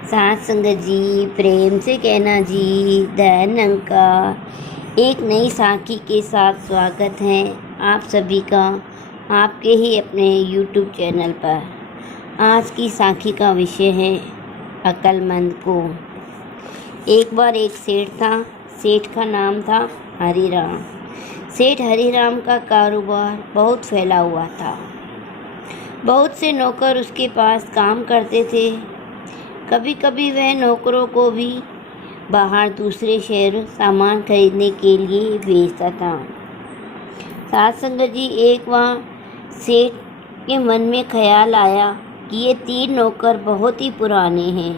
साथ संगत जी, प्रेम से कहना जी, दयानंद का एक नई साखी के साथ स्वागत है आप सभी का आपके ही अपने YouTube चैनल पर। आज की साखी का विषय है अक्लमंद को। एक बार एक सेठ था। सेठ का नाम था हरिराम। सेठ हरिराम का कारोबार बहुत फैला हुआ था। बहुत से नौकर उसके पास काम करते थे। कभी कभी वह नौकरों को भी बाहर दूसरे शहर सामान खरीदने के लिए भेजता था। साथ संगत जी, एक बार सेठ के मन में ख्याल आया कि ये 3 नौकर बहुत ही पुराने हैं,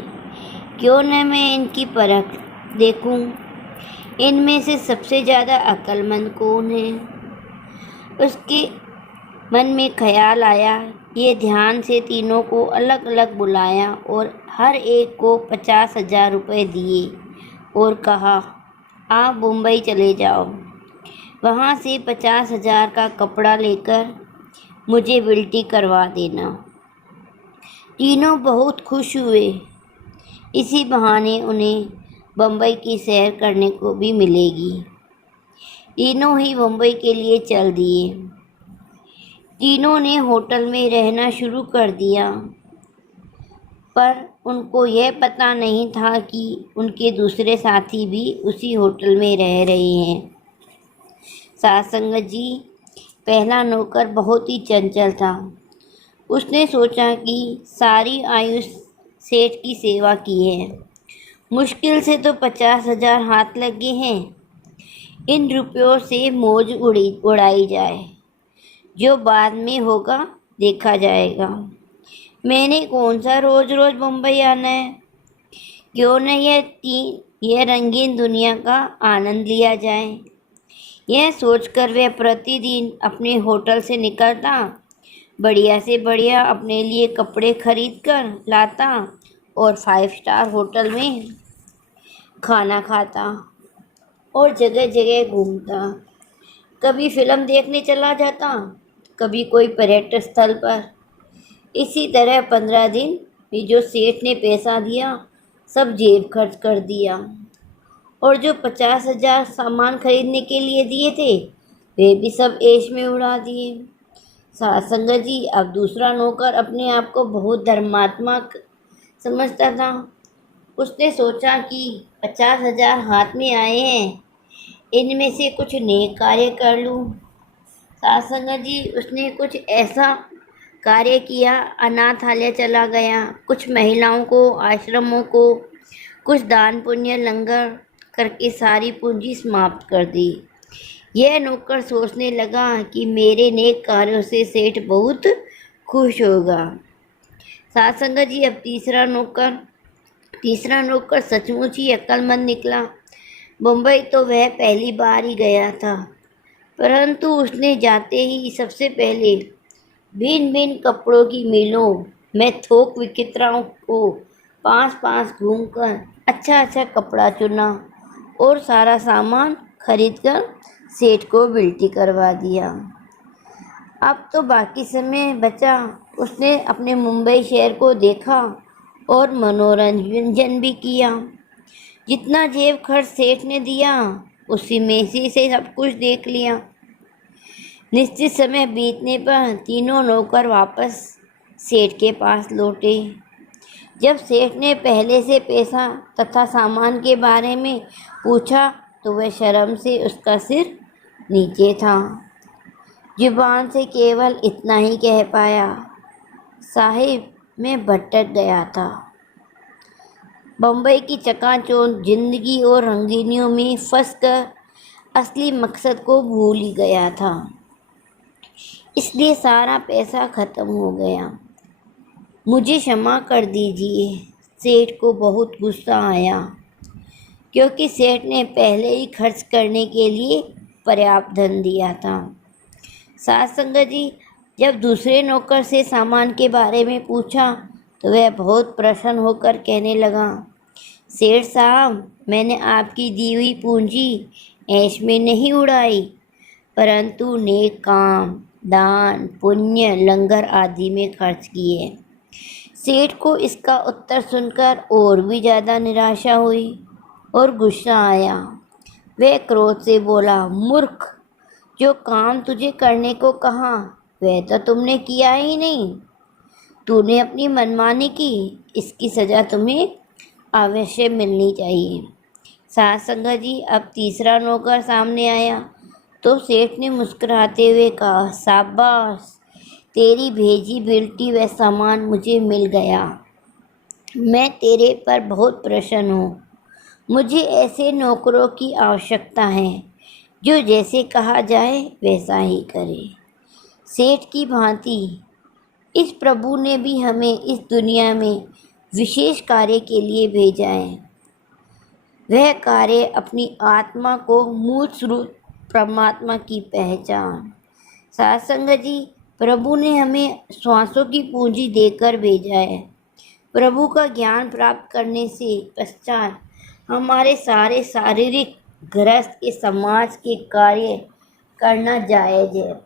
क्यों न मैं इनकी परख देखूं। इनमें से सबसे ज़्यादा अक्लमंद कौन है। उसके मन में ख्याल आया। ये ध्यान से तीनों को अलग अलग बुलाया और हर एक को 50,000 रुपये दिए और कहा, आप मुंबई चले जाओ। वहाँ से 50,000 का कपड़ा लेकर मुझे बिल्टी करवा देना। तीनों बहुत खुश हुए। इसी बहाने उन्हें बम्बई की सैर करने को भी मिलेगी। तीनों ही मुंबई के लिए चल दिए। तीनों ने होटल में रहना शुरू कर दिया, पर उनको यह पता नहीं था कि उनके दूसरे साथी भी उसी होटल में रह रहे हैं। साथ संगत जी, पहला नौकर बहुत ही चंचल था। उसने सोचा कि सारी आयु सेठ की सेवा की है, मुश्किल से तो 50,000 हाथ लगे हैं। इन रुपयों से मौज उड़ाई जाए, जो बाद में होगा देखा जाएगा। मैंने कौन सा रोज़ रोज़ मुंबई आना है। क्यों न यह रंगीन दुनिया का आनंद लिया जाए। यह सोचकर वह प्रतिदिन अपने होटल से निकलता, बढ़िया से बढ़िया अपने लिए कपड़े खरीद कर लाता और 5 स्टार होटल में खाना खाता और जगह जगह घूमता। कभी फिल्म देखने चला जाता, कभी कोई पर्यटन स्थल पर। इसी तरह 15 दिन में जो सेठ ने पैसा दिया, सब जेब खर्च कर दिया और जो 50,000 सामान खरीदने के लिए दिए थे, वे भी सब ऐश में उड़ा दिए। साथ संगत जी, अब दूसरा नौकर अपने आप को बहुत धर्मात्मा समझता था। उसने सोचा कि 50,000 हाथ में आए हैं, इनमें से कुछ नेक कार्य कर लूँ। साथ संगत जी, उसने कुछ ऐसा कार्य किया। अनाथालय चला गया, कुछ महिलाओं को, आश्रमों को, कुछ दान पुण्य लंगर करके सारी पूंजी समाप्त कर दी। यह नौकर सोचने लगा कि मेरे नेक कार्यों से सेठ बहुत खुश होगा। साथ संगत जी, अब तीसरा नौकर सचमुच ही अक्लमंद निकला। मुंबई तो वह पहली बार ही गया था, परंतु उसने जाते ही सबसे पहले भिन्न भिन्न कपड़ों की मिलों में थोक विक्रेताओं को पास पास घूमकर अच्छा कपड़ा चुना और सारा सामान खरीदकर सेठ को बिल्टी करवा दिया। अब तो बाकी समय बचा। उसने अपने मुंबई शहर को देखा और मनोरंजन भी किया। जितना जेब खर्च सेठ ने दिया, उसी में से सब कुछ देख लिया। निश्चित समय बीतने पर तीनों नौकर वापस सेठ के पास लौटे। जब सेठ ने पहले से पैसा तथा सामान के बारे में पूछा, तो वह शर्म से उसका सिर नीचे था। जुबान से केवल इतना ही कह पाया, साहिब, मैं भटक गया था। बम्बई की चकाचौंध जिंदगी और रंगीनियों में फंसकर असली मकसद को भूल ही गया था, इसलिए सारा पैसा खत्म हो गया। मुझे क्षमा कर दीजिए। सेठ को बहुत गुस्सा आया, क्योंकि सेठ ने पहले ही खर्च करने के लिए पर्याप्त धन दिया था। साथ संगत जी, जब दूसरे नौकर से सामान के बारे में पूछा, तो वह बहुत प्रसन्न होकर कहने लगा, सेठ साहब, मैंने आपकी दी हुई पूंजी ऐश में नहीं उड़ाई, परंतु नेक काम, दान पुण्य लंगर आदि में खर्च किए। सेठ को इसका उत्तर सुनकर और भी ज़्यादा निराशा हुई और गुस्सा आया। वह क्रोध से बोला, मूर्ख, जो काम तुझे करने को कहा वह तो तुमने किया ही नहीं। तूने अपनी मनमानी की, इसकी सज़ा तुम्हें अवश्य मिलनी चाहिए। साध संगत जी, अब तीसरा नौकर सामने आया तो सेठ ने मुस्कुराते हुए कहा, शाबाश, तेरी भेजी बेल्टी व सामान मुझे मिल गया। मैं तेरे पर बहुत प्रसन्न हूँ। मुझे ऐसे नौकरों की आवश्यकता है जो जैसे कहा जाए वैसा ही करे। सेठ की भांति इस प्रभु ने भी हमें इस दुनिया में विशेष कार्य के लिए भेजा है। वह कार्य अपनी आत्मा को मूल स्वरूप परमात्मा की पहचान। साध संगत जी, प्रभु ने हमें श्वासों की पूंजी देकर भेजा है। प्रभु का ज्ञान प्राप्त करने से पश्चात हमारे सारे शारीरिक गृहस्थ के समाज के कार्य करना जायज़ है।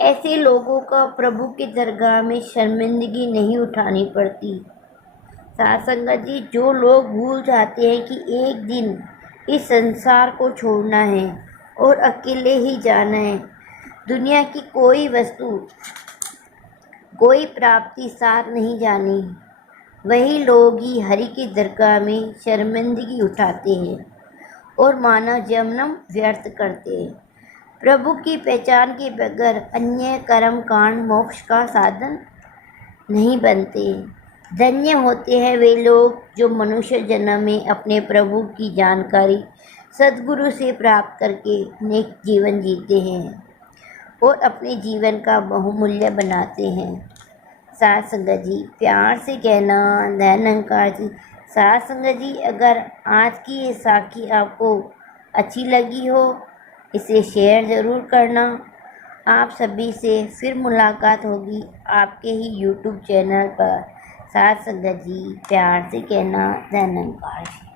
ऐसे लोगों का प्रभु के दरगाह में शर्मिंदगी नहीं उठानी पड़ती। साध संगत जी, जो लोग भूल जाते हैं कि एक दिन इस संसार को छोड़ना है और अकेले ही जाना है, दुनिया की कोई वस्तु, कोई प्राप्ति साथ नहीं जानी, वही लोग ही हरि की दरगाह में शर्मिंदगी उठाते हैं और मानव जन्म व्यर्थ करते हैं। प्रभु की पहचान के बगैर अन्य कर्म कांड मोक्ष का साधन नहीं बनते। धन्य होते हैं वे लोग जो मनुष्य जन्म में अपने प्रभु की जानकारी सद्गुरु से प्राप्त करके नेक जीवन जीते हैं और अपने जीवन का बहुमूल्य बनाते हैं। साध संगत जी, प्यार से कहना, दयानंकार जी। साध संगत जी, अगर आज की ये साखी आपको अच्छी लगी हो, इसे शेयर ज़रूर करना। आप सभी से फिर मुलाकात होगी आपके ही यूट्यूब चैनल पर। साध संगत जी, प्यार से कहना, दयानंकार जी।